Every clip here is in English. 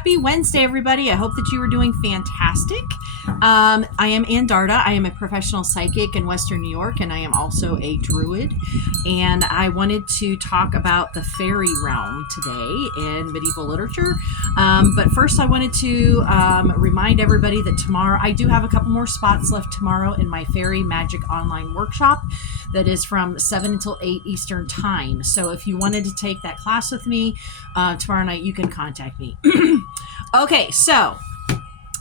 Happy Wednesday, everybody. I hope that you are doing fantastic. I am Ann Darda. I am a professional psychic in Western New York, and I am also a druid. And I wanted to talk about the fairy realm today in medieval literature. But first, I wanted to remind everybody that tomorrow, I do have a couple more spots left tomorrow in my Fairy Magic Online Workshop that is from 7 until 8 Eastern Time. So if you wanted to take that class with me tomorrow night, you can contact me. Okay, so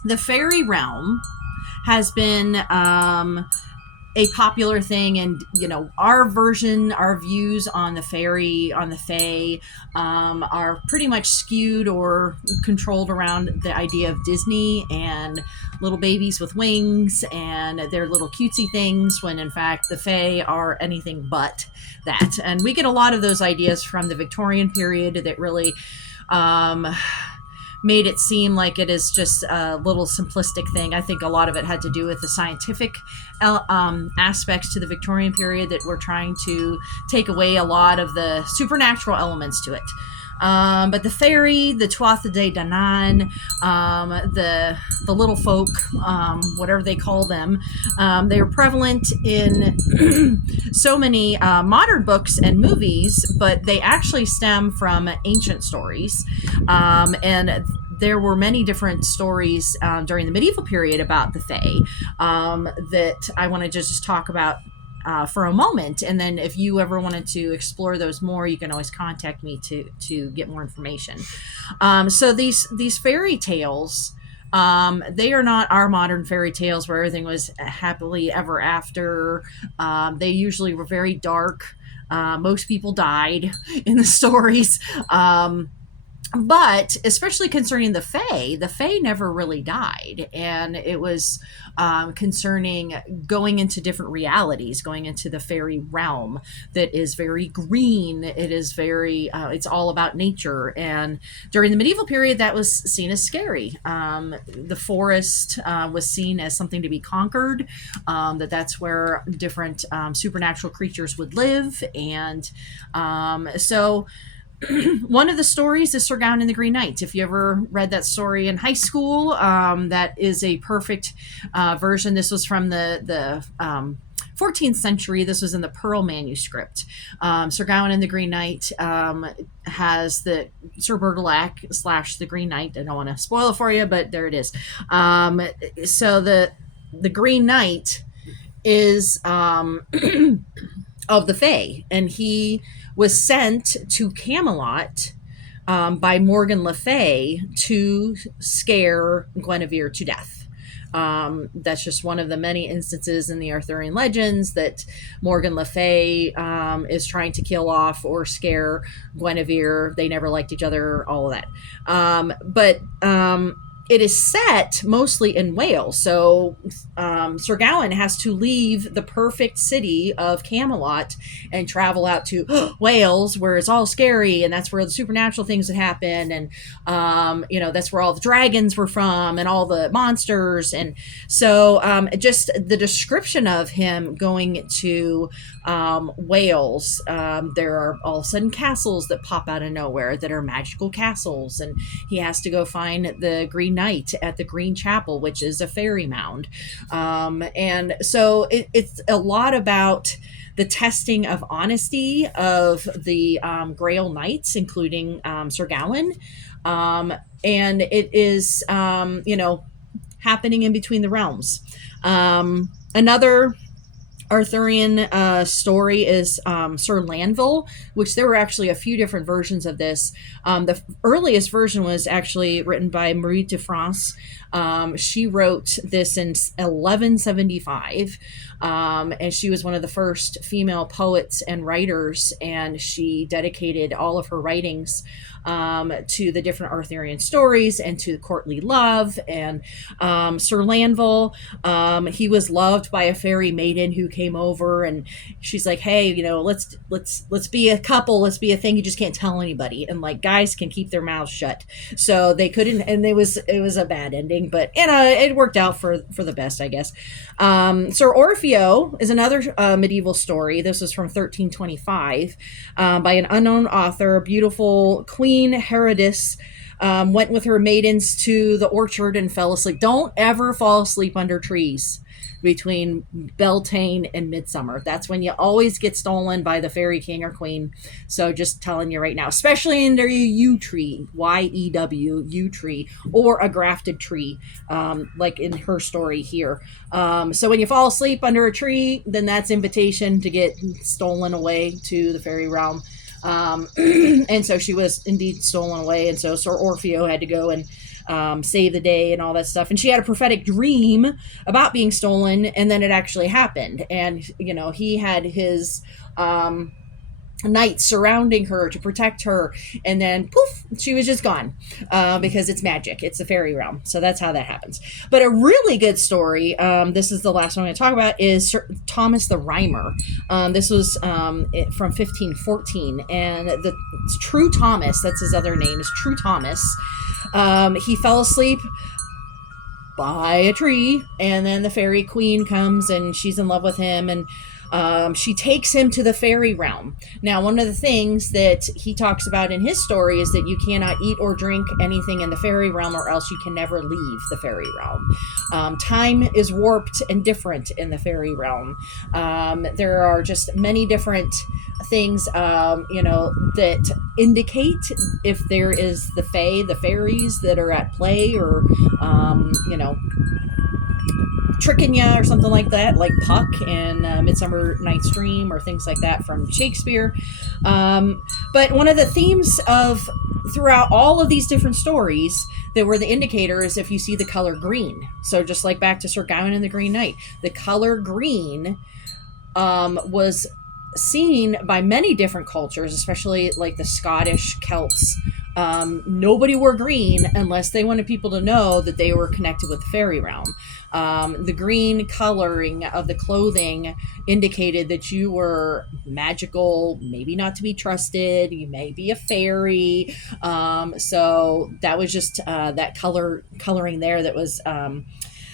the fairy realm has been a popular thing, and our views on the fairy, on the fae, are pretty much skewed or controlled around the idea of Disney and little babies with wings and their little cutesy things, when in fact the fae are anything but that. And we get a lot of those ideas from the Victorian period that really made it seem like it is just a little simplistic thing. I think a lot of it had to do with the scientific aspects to the Victorian period that were trying to take away a lot of the supernatural elements to it. But the fairy, the Tuatha De Danann, the little folk, whatever they call them, they were prevalent in so many modern books and movies, but they actually stem from ancient stories. And there were many different stories during the medieval period about the fae that I want to just talk about for a moment. And then if you ever wanted to explore those more, you can always contact me to get more information. So these fairy tales, they are not our modern fairy tales where everything was happily ever after. They usually were very dark. Most people died in the stories. But especially concerning the fae never really died. And it was concerning going into different realities, going into the fairy realm that is very green. It is very, it's all about nature. And during the medieval period, that was seen as scary. The forest was seen as something to be conquered, that's where different supernatural creatures would live. And so one of the stories is Sir Gawain and the Green Knight. If you ever read that story in high school, that is a perfect version. This was from the 14th century. This was in the Pearl manuscript. Sir Gawain and the Green Knight has the Sir Bergerac / the Green Knight. I don't want to spoil it for you, but there it is. So the Green Knight is of the fae, and he was sent to Camelot by Morgan Le Fay to scare Guinevere to death. That's just one of the many instances in the Arthurian legends that Morgan Le Fay is trying to kill off or scare Guinevere. They never liked each other, all of that. But it is set mostly in Wales. So Sir Gawain has to leave the perfect city of Camelot and travel out to Wales, where it's all scary, and that's where the supernatural things would happen. And, that's where all the dragons were from and all the monsters. And so just the description of him going to Wales, there are all of a sudden castles that pop out of nowhere that are magical castles. And he has to go find the Green Knight at the Green Chapel, which is a fairy mound. And so it's a lot about the testing of honesty of the Grail Knights, including Sir Gawain. And it is, happening in between the realms. Another Arthurian story is Sir Lanville, which there were actually a few different versions of this. The earliest version was actually written by Marie de France. She wrote this in 1175, and she was one of the first female poets and writers, and she dedicated all of her writings to the different Arthurian stories and to the courtly love. And Sir Lanville, he was loved by a fairy maiden who came over, and she's like, hey, let's be a couple, let's be a thing. You just can't tell anybody. And like, guys can keep their mouths shut, so they couldn't. And it was a bad ending, but it worked out for the best, I guess. Sir Orfeo is another medieval story. This was from 1325 by an unknown author. Beautiful Queen Herodis went with her maidens to the orchard and fell asleep. Don't ever fall asleep under trees between Beltane and Midsummer. That's when you always get stolen by the fairy king or queen. So just telling you right now, especially under a yew tree, Y-E-W, yew tree, or a grafted tree, like in her story here. So when you fall asleep under a tree, then that's invitation to get stolen away to the fairy realm. And so she was indeed stolen away. And so Sir Orfeo had to go and save the day and all that stuff. And she had a prophetic dream about being stolen, and then it actually happened. And, he had his knights surrounding her to protect her, and then poof, she was just gone, because it's magic, it's the fairy realm. So that's how that happens. But a really good story, this is the last one I'm going to talk about, is Sir Thomas the Rhymer. This was from 1514, and the True Thomas, that's his other name, is True Thomas. He fell asleep by a tree, and then the fairy queen comes and she's in love with him, and she takes him to the fairy realm. Now, one of the things that he talks about in his story is that you cannot eat or drink anything in the fairy realm, or else you can never leave the fairy realm. Time is warped and different in the fairy realm. There are just many different things, that indicate if there is the fae, the fairies that are at play, or, tricking you or something like that, like Puck in Midsummer Night's Dream, or things like that from Shakespeare. But one of the themes of throughout all of these different stories that were the indicator is if you see the color green. So just like back to Sir Gawain and the Green Knight, the color green was seen by many different cultures, especially like the Scottish Celts. Nobody wore green unless they wanted people to know that they were connected with the fairy realm. The green coloring of the clothing indicated that you were magical, maybe not to be trusted. You may be a fairy. So that was just that coloring there that was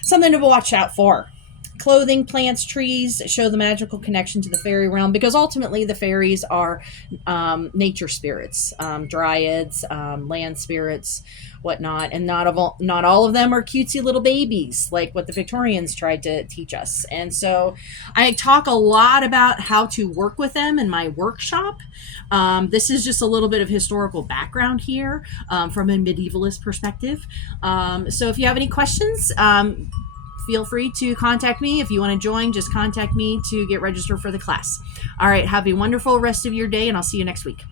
something to watch out for. Clothing, plants, trees show the magical connection to the fairy realm, because ultimately the fairies are nature spirits, dryads, land spirits, whatnot, and not all of them are cutesy little babies like what the Victorians tried to teach us. And so I talk a lot about how to work with them in my workshop. This is just a little bit of historical background here, from a medievalist perspective. So if you have any questions, feel free to contact me. If you want to join, just contact me to get registered for the class. All right, have a wonderful rest of your day, and I'll see you next week.